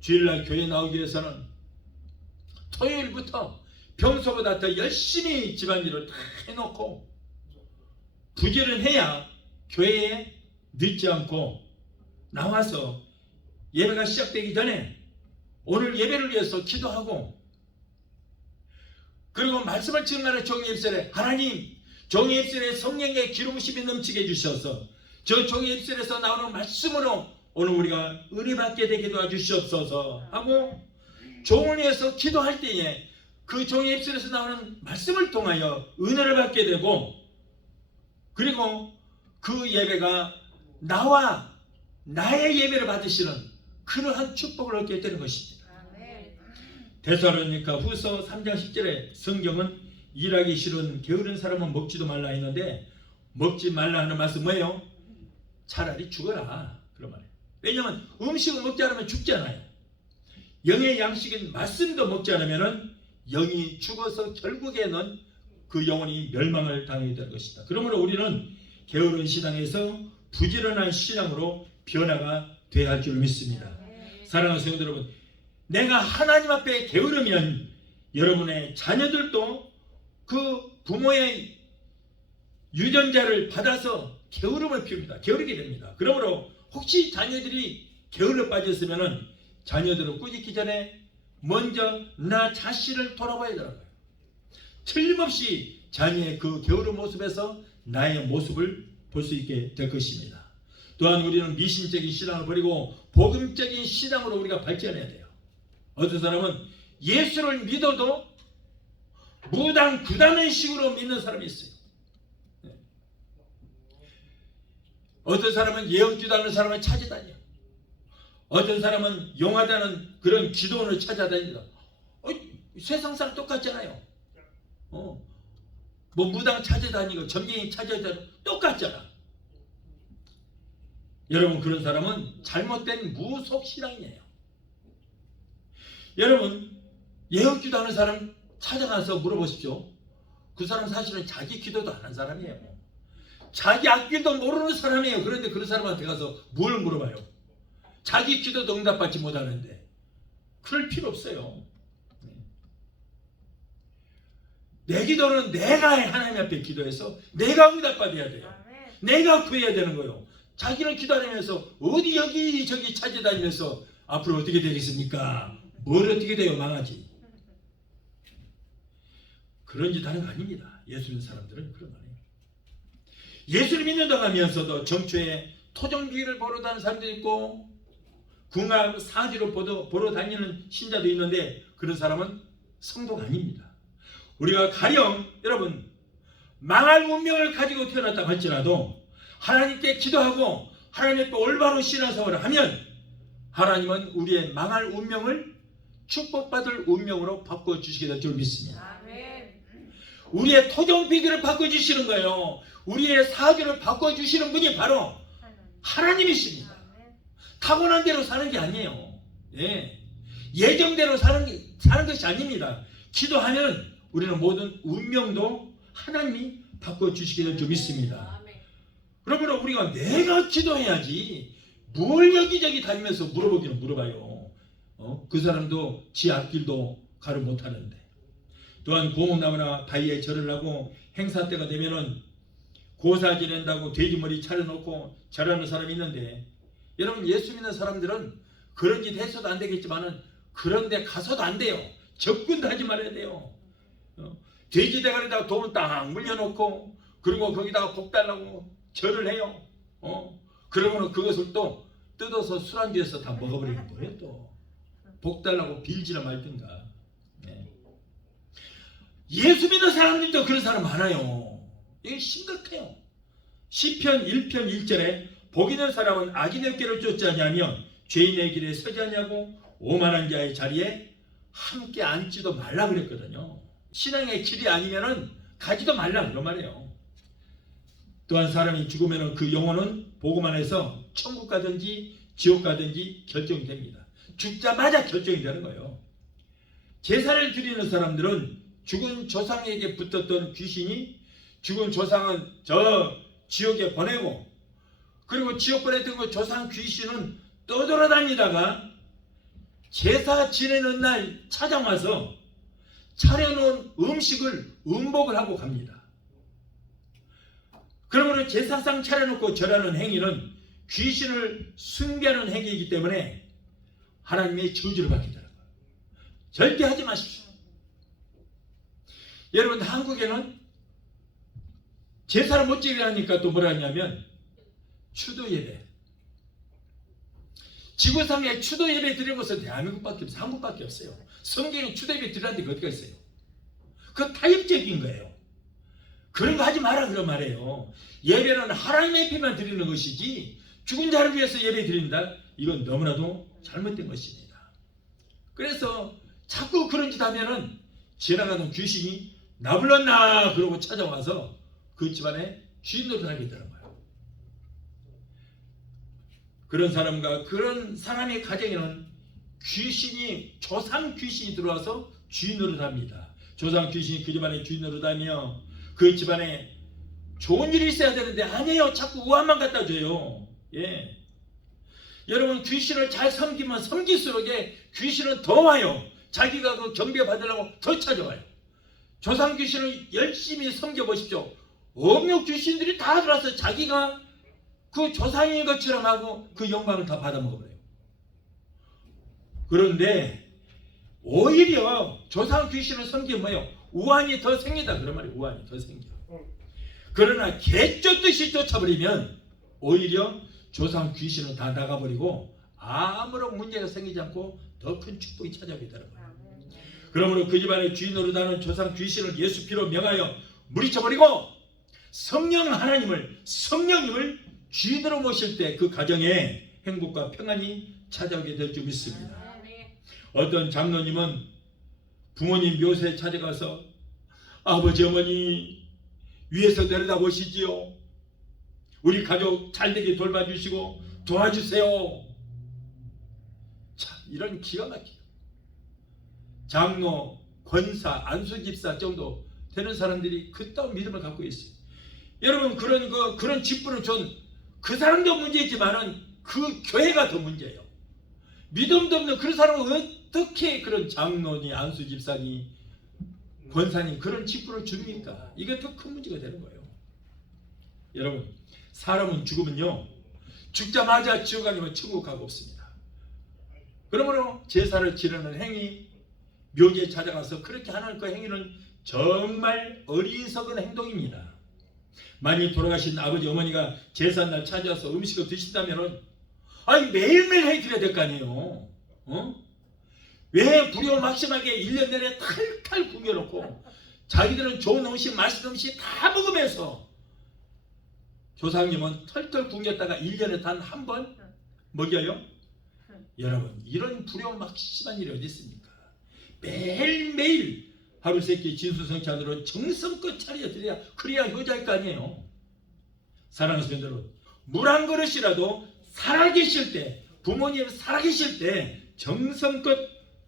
주일날 교회 나오기 위해서는 토요일부터 평소보다 더 열심히 집안일을 다 해놓고 부지런해야 교회에 늦지 않고 나와서 예배가 시작되기 전에 오늘 예배를 위해서 기도하고, 그리고 말씀을 증거하는 종이 입술에 하나님, 종이 입술에 성령의 기름부심이 넘치게 해주셔서 저 종이 입술에서 나오는 말씀으로 오늘 우리가 은혜 받게 되게 도와주시옵소서 하고 종을 위해서 기도할 때에 그 종의 입술에서 나오는 말씀을 통하여 은혜를 받게 되고, 그리고 그 예배가 나와 나의 예배를 받으시는 그러한 축복을 얻게 되는 것입니다. 데살로니가 후서 3장 10절에 성경은 일하기 싫은 게으른 사람은 먹지도 말라 했는데, 먹지 말라 하는 말씀 뭐예요? 차라리 죽어라 그런 말이에요. 왜냐하면 음식을 먹지 않으면 죽잖아요. 영의 양식인 말씀도 먹지 않으면 영이 죽어서 결국에는 그 영혼이 멸망을 당하게 될 것이다. 그러므로 우리는 게으른 신앙에서 부지런한 신앙으로 변화가 되어야 할 줄 믿습니다. 사랑하는 성도 여러분, 내가 하나님 앞에 게으르면 여러분의 자녀들도 그 부모의 유전자를 받아서 게으름을 피웁니다. 게으르게 됩니다. 그러므로 혹시 자녀들이 게을러 빠졌으면 자녀들은 꾸짖기 전에 먼저 나 자신을 돌아봐야 되는 거예요. 틀림없이 자녀의 그 게으른 모습에서 나의 모습을 볼 수 있게 될 것입니다. 또한 우리는 미신적인 신앙을 버리고 복음적인 신앙으로 우리가 발전해야 돼요. 어떤 사람은 예수를 믿어도 무당 구다는 식으로 믿는 사람이 있어요. 어떤 사람은 예언기도하는 사람을 찾아다녀. 어떤 사람은 용하다는 그런 기도원을 찾아다니다. 세상 사람 똑같잖아요. 뭐 무당 찾아다니고 점쟁이 찾아다니고 똑같잖아. 여러분, 그런 사람은 잘못된 무속신앙이에요. 여러분, 예언기도하는 사람 찾아가서 물어보십시오. 그 사람 사실은 자기 기도도 안 한 사람이에요. 자기 앞길도 모르는 사람이에요. 그런데 그런 사람한테 가서 뭘 물어봐요? 자기 기도도 응답받지 못하는데. 그럴 필요 없어요. 내 기도는 내가 하나님 앞에 기도해서 내가 응답받아야 돼요. 내가 구해야 되는 거예요. 자기는 기도하면서 어디 여기저기 찾아다니면서 앞으로 어떻게 되겠습니까? 뭘 어떻게 돼요? 망하지. 그런 짓 하는 거 아닙니다. 예수 믿는 사람들은 그런 거 아니에요. 예수를 믿는다고 하면서도 정초에 토종기를 보러 다니는 사람도 있고 궁합 사지로 보러 다니는 신자도 있는데 그런 사람은 성도가 아닙니다. 우리가 가령 여러분 망할 운명을 가지고 태어났다고 할지라도 하나님께 기도하고 하나님께 올바로 신앙생활을 하면 하나님은 우리의 망할 운명을 축복받을 운명으로 바꿔주시게 될 줄 믿습니다. 우리의 토종비기를 바꿔주시는 거예요. 우리의 사주를 바꿔주시는 분이 바로 하나님이십니다. 타고난 대로 사는 게 아니에요. 예정대로 사는 것이 아닙니다. 기도하면 우리는 모든 운명도 하나님이 바꿔주시게 될 줄 믿습니다. 그러므로 우리가 내가 기도해야지 뭘 여기저기 다니면서 물어보기는 물어봐요. 그 사람도 지 앞길도 가를 못하는데. 또한 고목나무나 바위에 절을 하고 행사 때가 되면은 고사 지낸다고 돼지머리 차려놓고 절하는 사람이 있는데 여러분, 예수 믿는 사람들은 그런 짓 해서도 안 되겠지만은 그런 데 가서도 안 돼요. 접근도 하지 말아야 돼요. 돼지 대가리에다가 돈을 딱 물려놓고 그리고 거기다가 복 달라고 절을 해요. 그러면 그것을 또 뜯어서 술안주에서 다 먹어버리는 거예요. 또 복 달라고 빌지나 말든가. 예수 믿는 사람들도 그런 사람 많아요. 이게 심각해요. 시편 1편 1절에 복 있는 사람은 악인의 길을 쫓지 아니하며 죄인의 길에 서지 아니하고 오만한 자의 자리에 함께 앉지도 말라 그랬거든요. 신앙의 길이 아니면은 가지도 말라 그런 말이에요. 또한 사람이 죽으면은 그 영혼은 보고만 해서 천국 가든지 지옥 가든지 결정이 됩니다. 죽자마자 결정이 되는 거예요. 제사를 드리는 사람들은 죽은 조상에게 붙었던 귀신이 죽은 조상은 저 지옥에 보내고 그리고 지옥 보냈던 그 조상 귀신은 떠돌아다니다가 제사 지내는 날 찾아와서 차려놓은 음식을 음복을 하고 갑니다. 그러므로 제사상 차려놓고 절하는 행위는 귀신을 숭배하는 행위이기 때문에 하나님의 저주를 받게 되는 거예요. 절대 하지 마십시오. 여러분, 한국에는 제사를 못 지내니까 또 뭐라 하냐면 추도 예배. 지구상에 추도 예배 드리는 것은 대한민국밖에 없어요. 한국밖에 없어요. 성경에 추도 예배 드리는데 어디가 있어요? 그건 타협적인 거예요. 그런 거 하지 마라 그런 말이에요. 예배는 하나님 앞에만 드리는 것이지 죽은 자를 위해서 예배 드린다? 이건 너무나도 잘못된 것입니다. 그래서 자꾸 그런 짓 하면은 지나가는 귀신이 나 불렀나 그러고 찾아와서 그 집안에 주인으로 살게 되는 거예요. 그런 사람과 그런 사람의 가정에는 귀신이 조상 귀신이 들어와서 주인으로 합니다. 조상 귀신이 그 집안에 주인으로 다며 그 집안에 좋은 일이 있어야 되는데 아니에요. 자꾸 우환만 갖다 줘요. 여러분, 귀신을 잘 섬기면 섬길수록 귀신은 더 와요. 자기가 그 경배 받으려고 더 찾아와요. 조상 귀신을 열심히 섬겨보십시오. 억력 귀신들이 다 들어와서 자기가 그 조상인 것처럼 하고 그 영광을 다 받아먹어버려요. 그런데 오히려 조상 귀신을 섬기면 뭐예요? 우환이 더 생기다 그런 말이에요. 우환이 더 생겨. 그러나 개 쫓듯이 쫓아버리면 오히려 조상 귀신은 다 나가버리고 아무런 문제가 생기지 않고 더 큰 축복이 찾아오게 되는 거예요. 그러므로 그 집안의 주인 노릇하는 조상 귀신을 예수 피로 명하여 물리쳐버리고 성령 하나님을, 성령님을 주인으로 모실 때 그 가정에 행복과 평안이 찾아오게 될 줄 믿습니다. 어떤 장로님은 부모님 묘소에 찾아가서 아버지 어머니 위에서 내려다보시지요. 우리 가족 잘되게 돌봐주시고 도와주세요. 참 이런 기가 막히다. 장로, 권사, 안수집사 정도 되는 사람들이 그따운 믿음을 갖고 있어요. 여러분 그런 직분은 전 그 사람도 문제지만은 그 교회가 더 문제예요. 믿음도 없는 그런 사람은 어떻게 그런 장로니 안수집사니 권사님 그런 직분을 줍니까? 이게 더 큰 문제가 되는 거예요. 여러분 사람은 죽으면요 죽자마자 지옥 아니면 천국 가고 없습니다. 그러므로 제사를 지르는 행위, 묘지에 찾아가서 그렇게 하는 그 행위는 정말 어리석은 행동입니다. 만일 돌아가신 아버지 어머니가 제사날 찾아와서 음식을 드신다면 아니 매일매일 해드려야 될 거 아니에요. 왜 불효막심하게 1년 내내 탈탈 굶겨놓고 자기들은 좋은 음식, 맛있는 음식 다 먹으면서 조상님은 털털 굶겼다가 1년에 단 한 번 먹여요? 여러분 이런 불효막심한 일이 어디 있습니까? 매일매일 하루 세끼 진수성찬으로 정성껏 차려드려야 그래야 효자일 거 아니에요. 사랑하는 성도들, 물 한 그릇이라도 살아계실 때, 부모님 살아계실 때 정성껏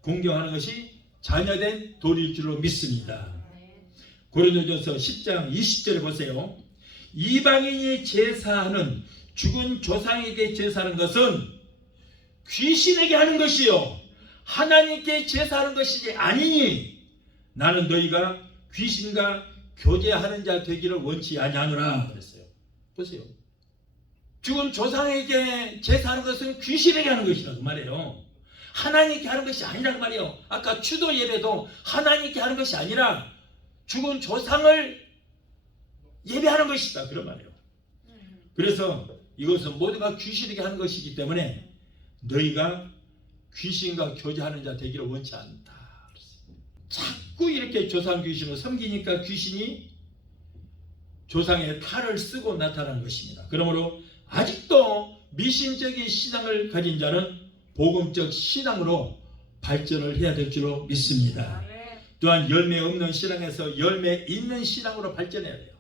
공경하는 것이 자녀된 도리일 줄로 믿습니다. 고린도전서 10장 20절에 보세요. 이방인이 제사하는 죽은 조상에게 제사하는 것은 귀신에게 하는 것이요 하나님께 제사하는 것이지 아니니 나는 너희가 귀신과 교제하는 자 되기를 원치 아니하노라 그랬어요. 보세요. 죽은 조상에게 제사하는 것은 귀신에게 하는 것이라고 말해요. 하나님께 하는 것이 아니라고 말이에요. 아까 추도 예배도 하나님께 하는 것이 아니라 죽은 조상을 예배하는 것이다 그런 말이에요. 그래서 이것은 모두가 귀신에게 하는 것이기 때문에 너희가 귀신과 교제하는 자 되기를 원치 않다. 자꾸 이렇게 조상 귀신을 섬기니까 귀신이 조상의 탈을 쓰고 나타난 것입니다. 그러므로 아직도 미신적인 신앙을 가진 자는 복음적 신앙으로 발전을 해야 될 줄로 믿습니다. 또한 열매 없는 신앙에서 열매 있는 신앙으로 발전해야 돼요.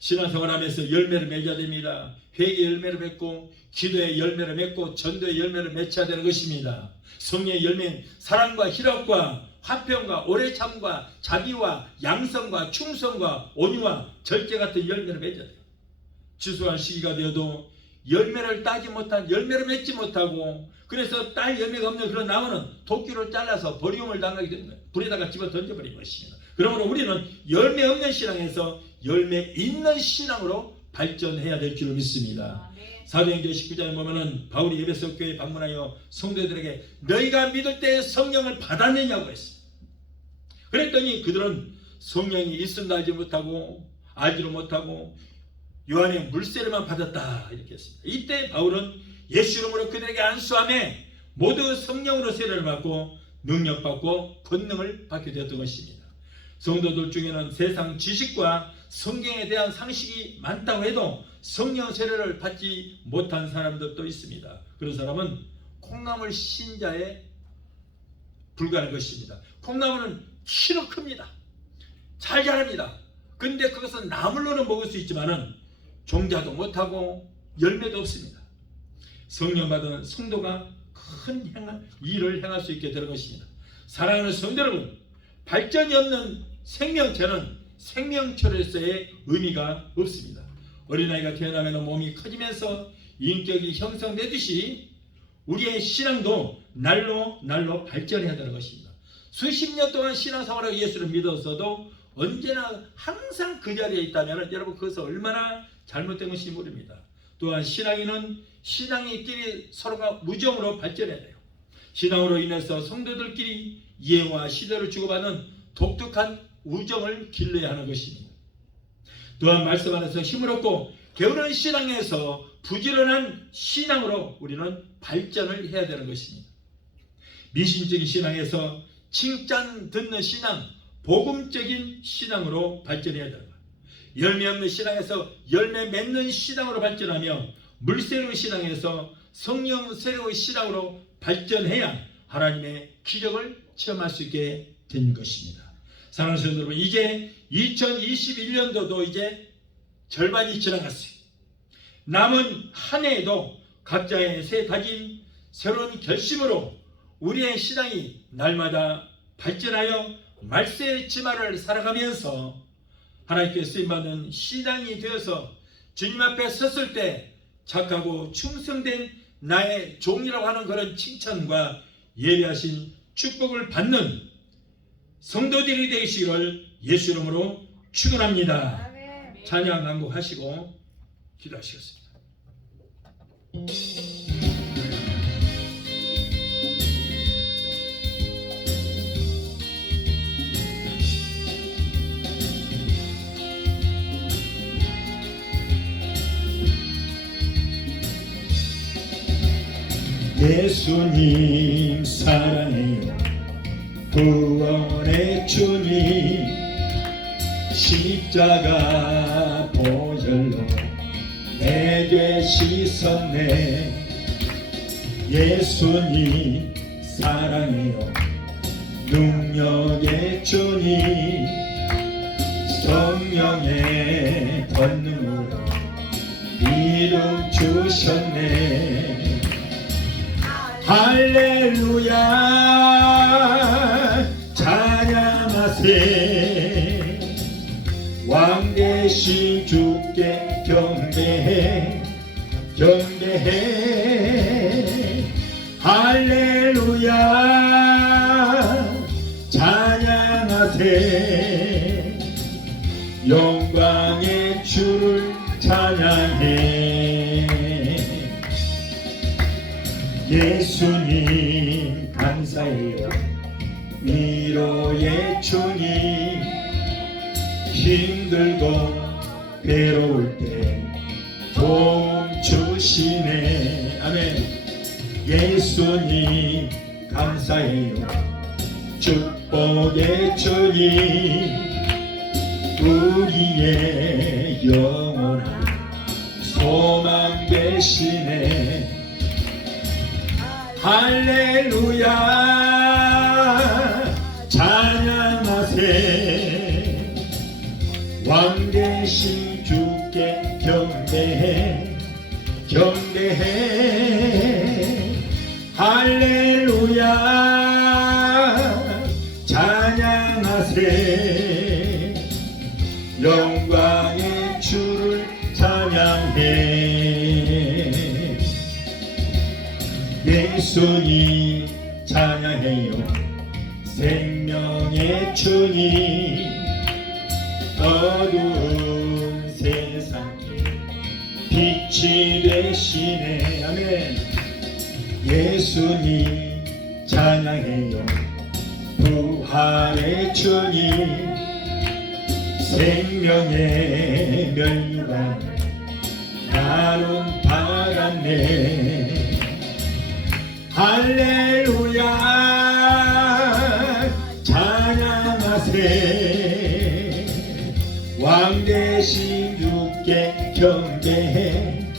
신앙생활하면서 열매를 맺어야 됩니다. 회개 열매를 맺고 기도의 열매를 맺고 전도의 열매를 맺어야 되는 것입니다. 성령의 열매는 사랑과 희락과 화평과 오래 참과 자비와 양성과 충성과 온유와 절제 같은 열매를 맺어야 돼요. 추수할 시기가 되어도 열매를 따지 못한 열매를 맺지 못하고 그래서 딸 열매가 없는 그런 나무는 도끼로 잘라서 버리움을 당하게 되는 거예요. 불에다가 집어 던져버린 것입니다. 그러므로 우리는 열매 없는 신앙에서 열매 있는 신앙으로 발전해야 될 줄 믿습니다. 사도행전 19장에 보면은 바울이 에베소 교회에 방문하여 성도들에게 너희가 믿을 때 성령을 받았느냐고 했어요. 그랬더니 그들은 성령이 있음도 알지 못하고 알지도 못하고 요한의 물세례만 받았다 이렇게 했습니다. 이때 바울은 예수 이름으로 그들에게 안수하며 모두 성령으로 세례를 받고 능력받고 권능을 받게 되었던 것입니다. 성도들 중에는 세상 지식과 성경에 대한 상식이 많다고 해도 성령 세례를 받지 못한 사람들도 있습니다. 그런 사람은 콩나물 신자에 불과한 것입니다. 콩나물은 키로 큽니다. 잘 자랍니다. 근데 그것은 나물로는 먹을 수 있지만은 종자도 못하고 열매도 없습니다. 성령 받은 성도가 큰 일을 행할 수 있게 되는 것입니다. 사랑하는 성도 여러분, 발전이 없는 생명체는 생명체로서의 의미가 없습니다. 어린아이가 태어나면 몸이 커지면서 인격이 형성되듯이 우리의 신앙도 날로 발전해야 되는 것입니다. 수십 년 동안 신앙생활하고 예수를 믿었어도 언제나 항상 그 자리에 있다면 여러분 그것은 얼마나 잘못된 것인지 모릅니다. 또한 신앙인은 신앙인끼리 서로가 무정으로 발전해야 돼요. 신앙으로 인해서 성도들끼리 이해와 시대를 주고받는 독특한 우정을 길러야 하는 것입니다. 또한 말씀 안에서 힘을 얻고 게으른 신앙에서 부지런한 신앙으로 우리는 발전을 해야 되는 것입니다. 미신적인 신앙에서 칭찬 듣는 신앙, 복음적인 신앙으로 발전해야 되는 거예요. 열매 없는 신앙에서 열매 맺는 신앙으로 발전하며 물새로운 신앙에서 성령 새로운 신앙으로 발전해야 하나님의 기적을 체험할 수 있게 된 것입니다. 사랑하는 성도 여러분, 이제 2021년도도 이제 절반이 지나갔어요. 남은 한 해에도 각자의 새 다짐, 새로운 결심으로 우리의 신앙이 날마다 발전하여 말세의 지마를 살아가면서 하나님께 쓰임받는 신앙이 되어서 주님 앞에 섰을 때 착하고 충성된 나의 종이라고 하는 그런 칭찬과 예배하신 축복을 받는 성도들이 되시기를 예수 이름으로 축원합니다. 찬양 강곡하시고 기도하시겠습니다. 예수님 사랑해요. 구원의 주님, 십자가 보혈로 내 죄 씻었네. 예수님 사랑해요. 능력의 주님, 성령의 권능으로 이름 주셨네. 할렐루야 찬양하세. 왕 대신 주께 경배해 경배해. 할렐루야 찬양하세. 영광의 주를 찬양해. 예수님 감사해요. 위로의 주님, 힘들고 괴로울 때 도움 주시네. 아멘. 예수님 감사해요. 축복의 주님, 우리의 영원한 소망 되시네. 할렐루야 찬양하세. 왕 대신 주께 경배해 경배해. 할렐루야 찬양하세. 영광의 주를 찬양해. 예수님 찬양해요. 생명의 주님, 어두운 세상에 빛이 되시네. 아멘. 예수님 찬양해요. 부활의 주님, 생명의 면류관 나는 받았네. 할렐루야 찬양하세. 왕 대신 주께 경배해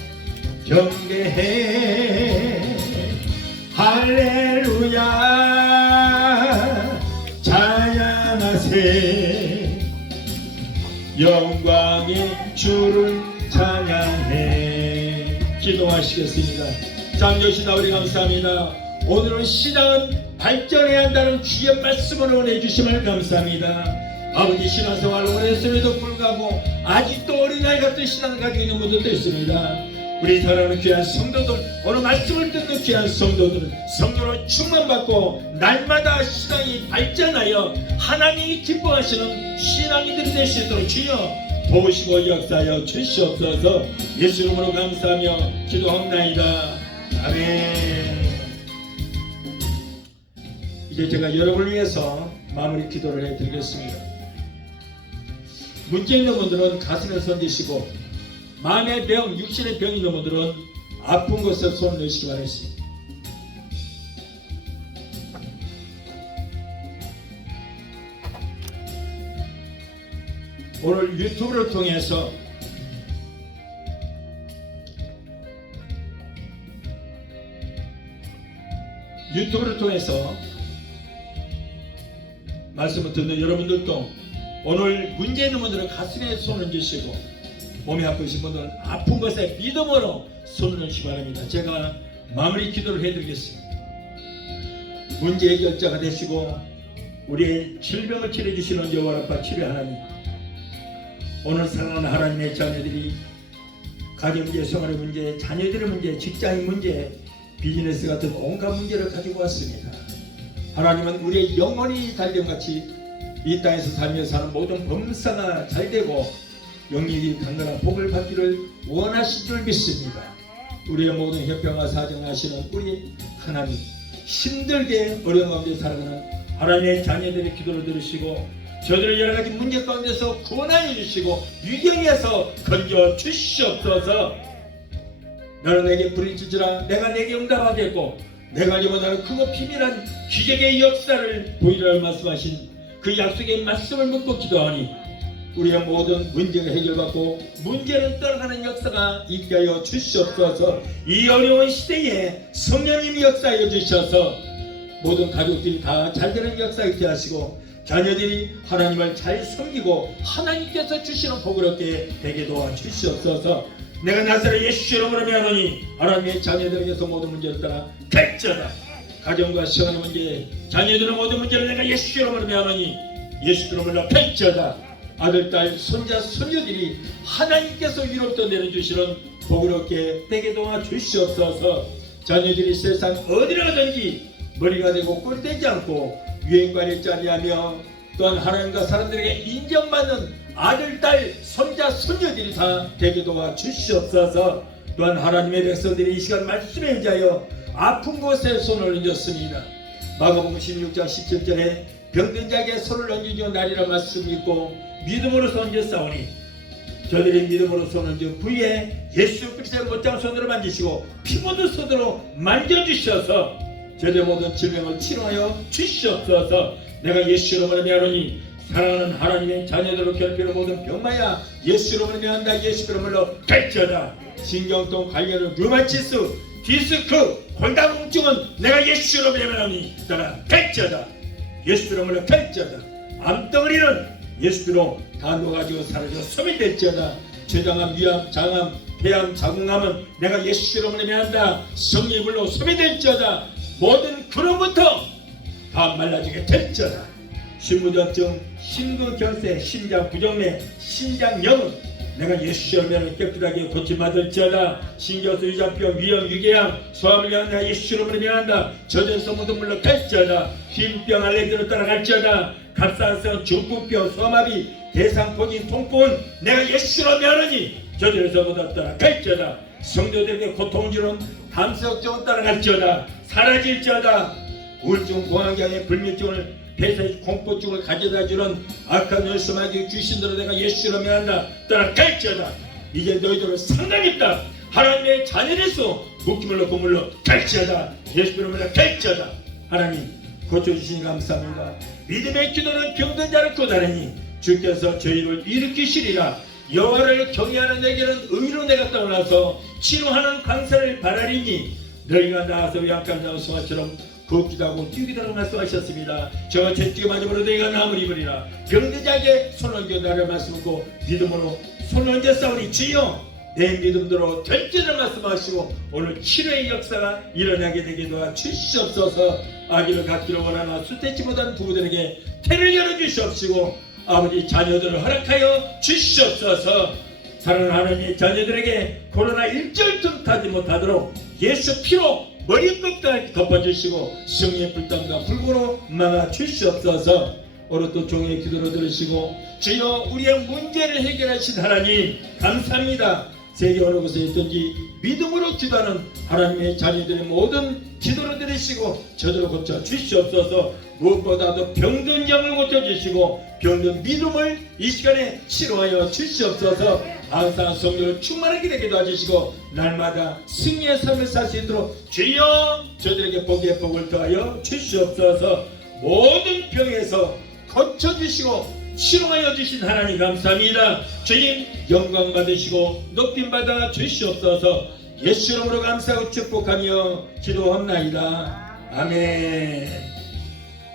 경배해. 할렐루야 찬양하세. 영광의 주를 찬양해. 기도하시겠습니다. 잠시시다 우리 감사합니다. 오늘은 신앙은 발전해야 한다는 귀한 말씀을 원해 주심을 감사합니다. 아버지 신앙생활을 오래 했음에도 불구하고 아직도 어린아이 같은 신앙을 가지고 있는 분들도 있습니다. 우리 사랑하는 귀한 성도들, 오늘 말씀을 듣는 귀한 성도들은 성령으로 충만받고 날마다 신앙이 발전하여 하나님이 기뻐하시는 신앙이들이 될 수 있도록 주여 도우시고 역사하여 주시옵소서. 예수 이름으로 감사하며 기도합나이다. 아멘. 이제 제가 여러분을 위해서 마무리 기도를 해드리겠습니다. 문제 있는 분들은 가슴에 손 드시고 마음의 병, 육신의 병이 넘어들은 아픈 곳에 손을 넣으시기 바라겠습니다. 오늘 유튜브를 통해서 말씀을 듣는 여러분들도 오늘 문제 있는 분들은 가슴에 손을 주시고 몸이 아프신 분들은 아픈 것에 믿음으로 손을 넣으시기 바랍니다. 제가 마무리 기도를 해드리겠습니다. 문제 해결자가 되시고 우리의 질병을 치료해주시는 여호와 라파 치료 하나님, 오늘 사랑하는 하나님의 자녀들이 가정 문제, 생활의 문제, 자녀들의 문제, 직장의 문제, 비즈니스 같은 온갖 문제를 가지고 왔습니다. 하나님은 우리의 영혼이 달됨같이 이 땅에서 살며 사는 모든 범사가 잘되고 영역이 강건한 복을 받기를 원하신 줄 믿습니다. 우리의 모든 협병과 사정하시는 우리 하나님, 힘들게 어려운 가운데 살아가는 하나님의 자녀들의 기도를 들으시고 저들을 여러가지 문제 가운데서 구원하여 주시고 위경에서 건져 주시옵소서. 너는 내게 부르짖으라 내가 내게 응답하겠고 내가 영원하는 크고 비밀한 기적의 역사를 보이리라 말씀하신 그 약속의 말씀을 묻고 기도하니 우리의 모든 문제가 해결받고 문제는 떠나가는 역사가 있게 하여 주시옵소서. 이 어려운 시대에 성령님이 역사하여 주셔서 모든 가족들이 다 잘되는 역사 있게 하시고 자녀들이 하나님을 잘 섬기고 하나님께서 주시는 복을 얻게 되게 도와주시옵소서. 내가 나사렛 예수 이름으로 명하노니 하나님의 자녀들에게서 모든 문제를 떠나 백전하. 가정과 시간의 문제, 자녀들의 모든 문제를 내가 예수 이름으로 명하노니 예수 이름으로 백전하. 아들, 딸, 손자, 손녀들이 하나님께서 위로부터 내려주시는 복을 얻게 되게 도와주시옵소서. 자녀들이 세상 어디를 가든지 머리가 되고 꼴이 되지 않고 유행관에 짜리하며 또한 하나님과 사람들에게 인정받는 아들, 딸, 손자, 손녀들이 다 되게 도와주시옵소서. 또한 하나님의 백성들이 이 시간 말씀에 의지하여 아픈 곳에 손을 얹었습니다. 마가복음 16장 17절에 병든 자에게 손을 얹으며 나리라 말씀 믿고 믿음으로 손 얹었사오니 저들이 믿음으로 손을 얹은 부위에 예수 그리스도의 못장 손으로 만지시고 피 묻은 손으로 만져주셔서 저들의 모든 질병을 치료하여 주시옵소서. 내가 예수 이름으로 명하노니 사랑하는 하나님의 자녀들로 괴롭히는 모든 병마야 예수 이름으로 명한다. 예수 이름으로 결정하다. 신경통, 관련은 류마티스, 디스크, 골다공증은 내가 예수 이름으로 명하노니 따라 결정하다. 예수 이름으로 결정하다. 암덩어리는 예수 이름으로 다 녹아지고 사라져 소멸될지어다. 췌장암, 위암, 장암, 폐암, 자궁암은 내가 예수 이름으로 명한다. 성령의 불로 소멸될지어다. 모든 근원부터 다 말라지게 될지어다. 심무전증, 심근경색, 심장 부정맥, 심장염은 내가 예수 이름으로 깨끗하게 고침받을지어다. 신경수 유장병, 위염, 유궤양, 소화를 명한다. 예수 이름으로 명한다. 저절서 모든 물로 갈지어다. 흰병, 알레르기로 따라갈지어다. 갑상선, 중풍병, 소화마비, 대상포진, 통풍은 내가 예수 이름으로 명하노니 저절서 모두 따라갈지어다. 성도들에게 고통을 주는 담석증은 따라갈지어다. 사라질지어다. 우울증, 공황장애, 불면증을 폐쇄 공포증을 가져다주는 악한 열쇠마귀 귀신들을 내가 예수 이름으로 명한다. 따라갈지어다. 이제 너희들을 상당했다. 하나님의 자녀에서 묶임을 놓고 물러 갈지어다. 예수 이름으로 갈지어다. 하나님 고쳐주시니 감사합니다. 믿음의 기도는 병든 자를 고다르니 주께서 저희를 일으키시리라. 여호와를 경외하는 내게는 의로 내가 떠나서 치료하는 강사를 바라리니 너희가 나와서 약간 자와 소아처럼 걷기도 하고 뛰기도 하고 말씀하셨습니다. 저와 채찍에 맞으므로 너희가 나음을 입으리라. 병든 자에게 손을 얹어 나를 말씀하고 믿음으로 손을 얹어 싸우니 주여 내 믿음대로 될지를 말씀하시고 오늘 치료의 역사가 일어나게 되게 도와주시옵소서. 아기를 갖기를 원하나 수태치 못한 부부들에게 태를 열어주시옵시고 아버지 자녀들을 허락하여 주시옵소서. 사랑하는 하나님의 자녀들에게 코로나 일절쯤 타지 못하도록 예수 피로 머리 끝까지 덮어주시고 성령의 불땀과 불구로 막아주시옵소서. 오늘 또 종의 기도를 들으시고 주여 우리의 문제를 해결하신 하나님 감사합니다. 세계 어느 곳에 있든지 믿음으로 기도하는 하나님의 자녀들의 모든 기도를 들으시고 저들을 고쳐주시옵소서. 무엇보다도 병든 영을 고쳐주시고 병든 믿음을 이 시간에 치료하여 주시옵소서. 감사한 성령으로 충만하게 되게 도와주시고 날마다 승리의 삶을 살 수 있도록 주여 저들에게 복의 복을 더하여 주시옵소서. 모든 병에서 고쳐주시고 치료하여 주신 하나님 감사합니다. 주님 영광 받으시고 높임 받아 주시옵소서. 예수 이름으로 감사하고 축복하며 기도합나이다. 아멘.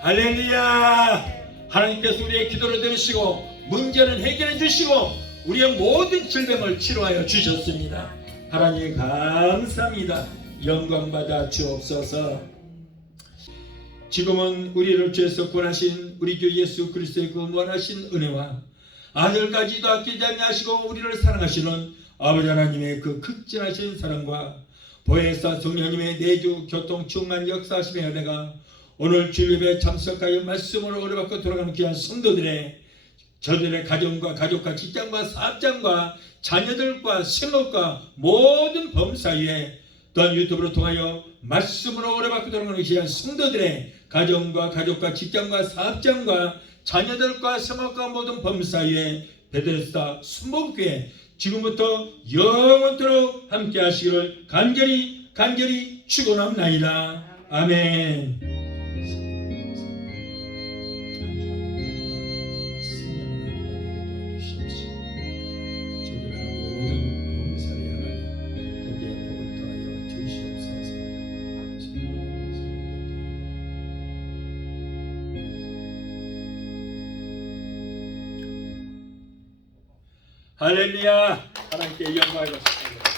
할렐루야. 하나님께서 우리의 기도를 들으시고 문제는 해결해 주시고 우리의 모든 질병을 치료하여 주셨습니다. 하나님 감사합니다. 영광 받아 주옵소서. 지금은 우리를 죄에서 구원하신 우리 주 예수 그리스도의 그 무한하신 은혜와 아들까지도 아끼지 아니하시고 우리를 사랑하시는 아버지 하나님의 그 극진하신 사랑과 보혜사 성령님의 내주 교통 충만 역사하심의 은혜가 오늘 주일예배에 참석하여 말씀으로 어려받고 돌아가는 귀한 성도들의 저들의 가정과 가족과 직장과 사업장과 자녀들과 생업과 모든 범사위에 또한 유튜브로 통하여 말씀으로 오래받고 돌아가는 귀한 성도들의 가정과 가족과 직장과 사업장과 자녀들과 생업과 모든 범사위에 베데스다 순복교회 지금부터 영원토록 함께 하시기를 간절히 축원합나이다. 아멘. 할렐루야. 하나님께 영광을 받습니다.